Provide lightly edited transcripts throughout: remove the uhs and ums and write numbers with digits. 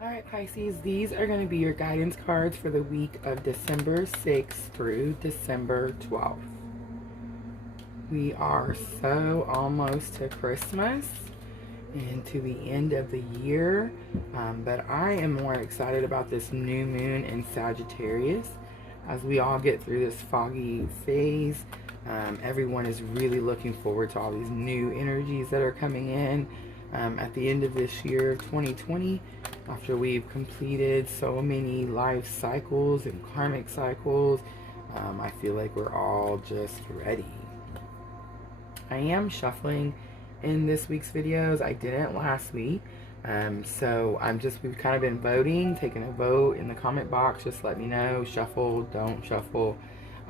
Alright Pisces, these are going to be your guidance cards for the week of December 6th through December 12th. We are so almost to Christmas and to the end of the year, but I am more excited about this new moon in Sagittarius. As we all get through this foggy phase, everyone is really looking forward to all these new energies that are coming in at the end of this year, 2020, after we've completed so many life cycles and karmic cycles. I feel like we're all just ready. I am shuffling in this week's videos. I didn't last week. So we've kind of been voting, taking a vote in the comment box. Just let me know, shuffle, don't shuffle.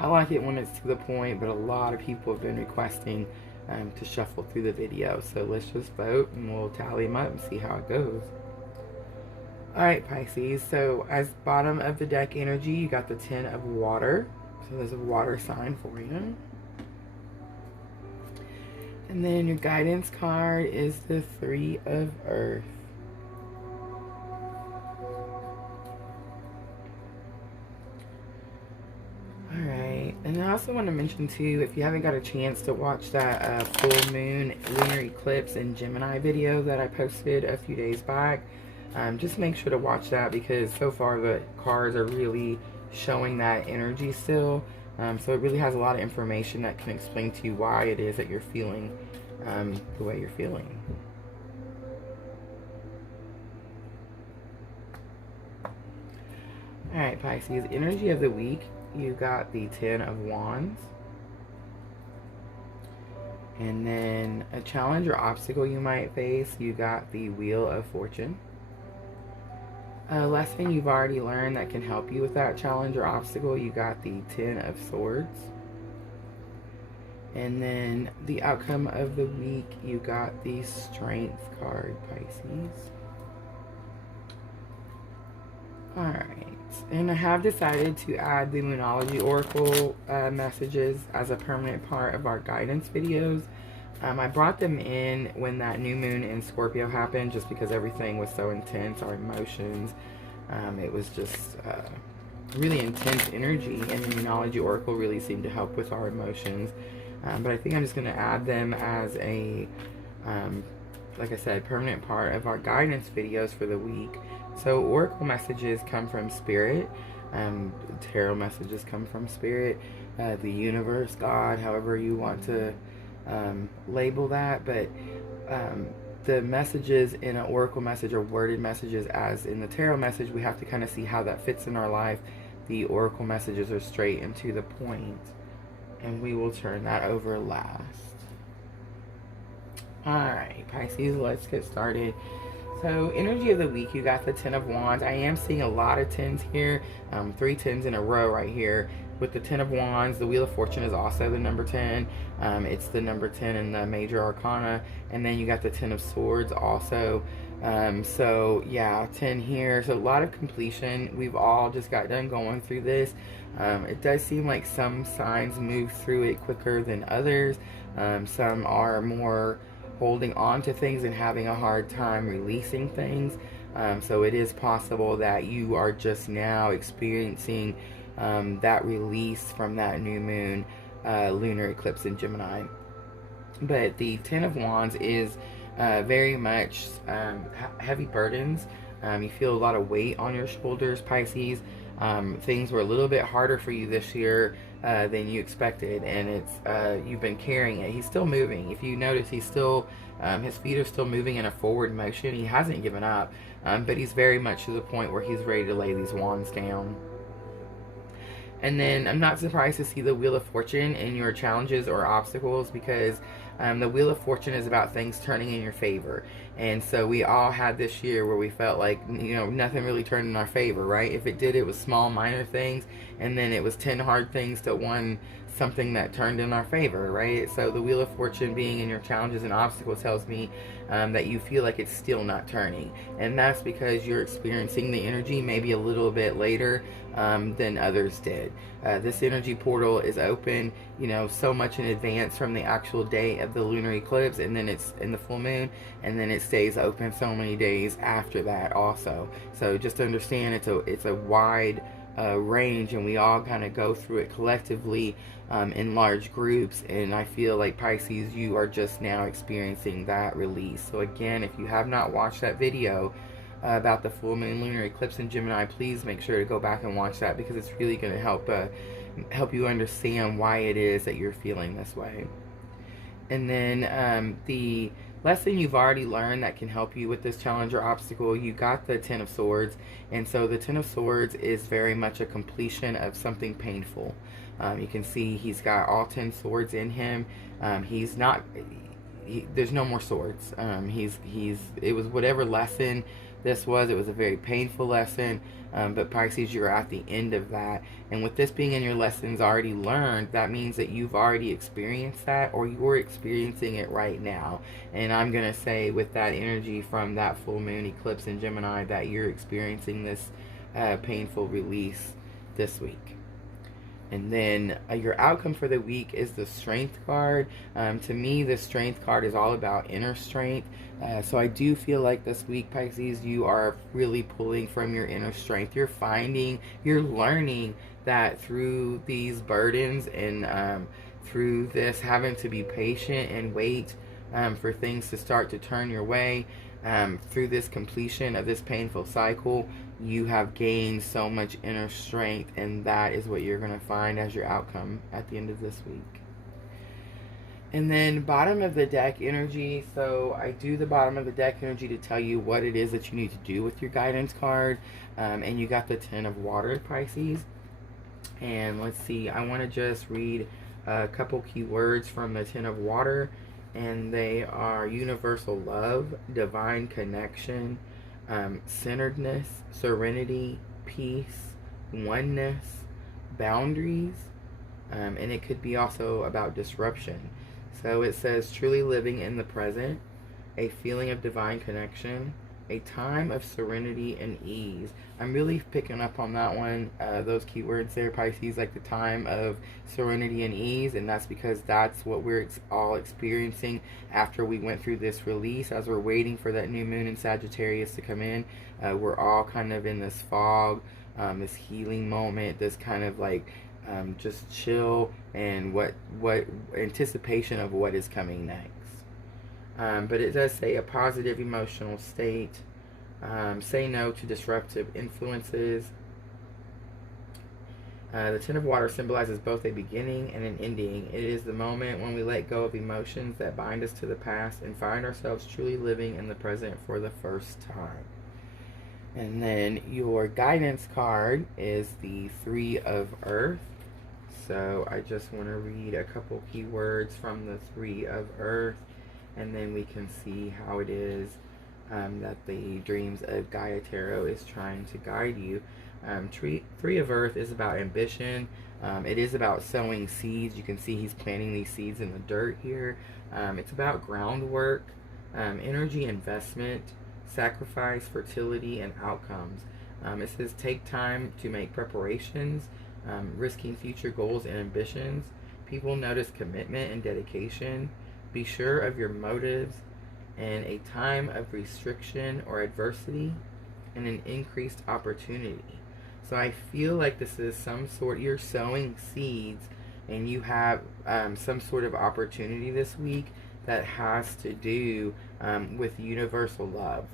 I like it when it's to the point, but a lot of people have been requesting to shuffle through the video. So let's just vote and we'll tally them up and see how it goes. Alright Pisces, so as bottom of the deck energy, you got the 10 of water. So there's a water sign for you. And then your guidance card is the 3 of earth. Alright, and I also want to mention too, if you haven't got a chance to watch that full moon lunar eclipse in Gemini video that I posted a few days back, just make sure to watch that, because so far the cards are really showing that energy still. So it really has a lot of information that can explain to you why it is that you're feeling the way you're feeling. Alright Pisces, energy of the week, you got the 10 of Wands. And then a challenge or obstacle you might face, you got the Wheel of Fortune. A lesson you've already learned that can help you with that challenge or obstacle, you got the 10 of Swords. And then the outcome of the week, you got the Strength card, Pisces. Alright, and I have decided to add the Lunology Oracle messages as a permanent part of our guidance videos. I brought them in when that new moon in Scorpio happened, just because everything was so intense, our emotions. It was just really intense energy, and the Lunology Oracle really seemed to help with our emotions. But I think I'm just going to add them as a, like I said, permanent part of our guidance videos for the week. So Oracle messages come from Spirit. Tarot messages come from Spirit. The universe, God, however you want to label that, but the messages in an oracle message are worded messages, as in the tarot message we have to kind of see how that fits in our life. The oracle messages are straight and to the point, and we will turn that over last. Alright Pisces, let's get started. So energy of the week, you got the 10 of Wands. I am seeing a lot of 10s here, 3 10s in a row right here. With the 10 of Wands, the Wheel of Fortune is also the number 10. It's the number 10 in the major arcana. And then you got the 10 of Swords also. So yeah, 10 here. So a lot of completion. We've all just got done going through this. It does seem like some signs move through it quicker than others. Some are more holding on to things and having a hard time releasing things. So it is possible that you are just now experiencing that release from that new moon lunar eclipse in Gemini. But the 10 of Wands is very much heavy burdens. You feel a lot of weight on your shoulders, Pisces. Things were a little bit harder for you this year than you expected, and it's you've been carrying it. He's still moving. If you notice, he's still his feet are still moving in a forward motion. He hasn't given up, but he's very much to the point where he's ready to lay these wands down. And then I'm not surprised to see the Wheel of Fortune in your challenges or obstacles, because the Wheel of Fortune is about things turning in your favor. And so we all had this year where we felt like, you know, nothing really turned in our favor, right? If it did, it was small, minor things, and then it was 10 hard things to one something that turned in our favor, right? So the Wheel of Fortune being in your challenges and obstacles tells me that you feel like it's still not turning. And that's because you're experiencing the energy maybe a little bit later than others did. This energy portal is open, you know, so much in advance from the actual day of the lunar eclipse, and then it's in the full moon, and then it stays open so many days after that also. So just understand it's a wide range, and we all kind of go through it collectively in large groups. And I feel like Pisces, you are just now experiencing that release. So again, if you have not watched that video about the full moon lunar eclipse in Gemini, please make sure to go back and watch that, because it's really going to help you understand why it is that you're feeling this way. And then the lesson you've already learned that can help you with this challenge or obstacle, you got the Ten of Swords. And so the Ten of Swords is very much a completion of something painful. You can see he's got all 10 swords in him. He's not, there's no more swords. It was whatever lesson this was, it was a very painful lesson, but Pisces, you're at the end of that. And with this being in your lessons already learned, that means that you've already experienced that, or you're experiencing it right now. And I'm going to say, with that energy from that full moon eclipse in Gemini, that you're experiencing this painful release this week. And then your outcome for the week is the Strength card. To me, the Strength card is all about inner strength. So I do feel like this week, Pisces, you are really pulling from your inner strength. You're learning that through these burdens and through this having to be patient and wait for things to start to turn your way, through this completion of this painful cycle, you have gained so much inner strength, and that is what you're going to find as your outcome at the end of this week. And then bottom of the deck energy. So I do the bottom of the deck energy to tell you what it is that you need to do with your guidance card. And you got the Ten of Water, Pisces. And let's see, I want to just read a couple key words from the Ten of Water. And they are universal love, divine connection, centeredness, serenity, peace, oneness, boundaries, and it could be also about disruption. So it says truly living in the present, a feeling of divine connection, a time of serenity and ease. I'm really picking up on that one, those keywords there, Pisces, like the time of serenity and ease, and that's because that's what we're all experiencing after we went through this release. As we're waiting for that new moon in Sagittarius to come in, we're all kind of in this fog, this healing moment, this kind of like just chill and what anticipation of what is coming next. But it does say a positive emotional state. Say no to disruptive influences. The Ten of Water symbolizes both a beginning and an ending. It is the moment when we let go of emotions that bind us to the past and find ourselves truly living in the present for the first time. And then your guidance card is the Three of Earth. So I just want to read a couple key words from the Three of Earth, and then we can see how it is that the Dreams of Gaia Tarot is trying to guide you. Three of Earth is about ambition. It is about sowing seeds. You can see he's planting these seeds in the dirt here. It's about groundwork, energy investment, sacrifice, fertility, and outcomes. It says take time to make preparations, risking future goals and ambitions. People notice commitment and dedication. Be sure of your motives, and a time of restriction or adversity, and an increased opportunity. So I feel like this is some sort, you're sowing seeds, and you have some sort of opportunity this week that has to do with universal love.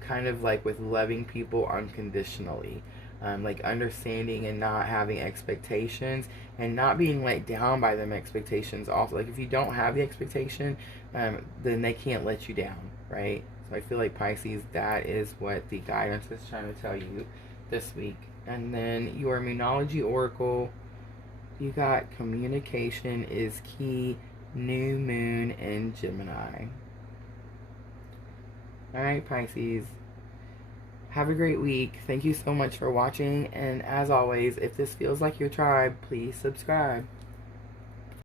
Kind of like with loving people unconditionally. Like understanding and not having expectations and not being let down by them expectations also. Like if you don't have the expectation, then they can't let you down, right? So I feel like Pisces, that is what the guidance is trying to tell you this week. And then your Moonology Oracle, you got communication is key, new moon in Gemini. Alright, Pisces. Have a great week. Thank you so much for watching. And as always, if this feels like your tribe, please subscribe.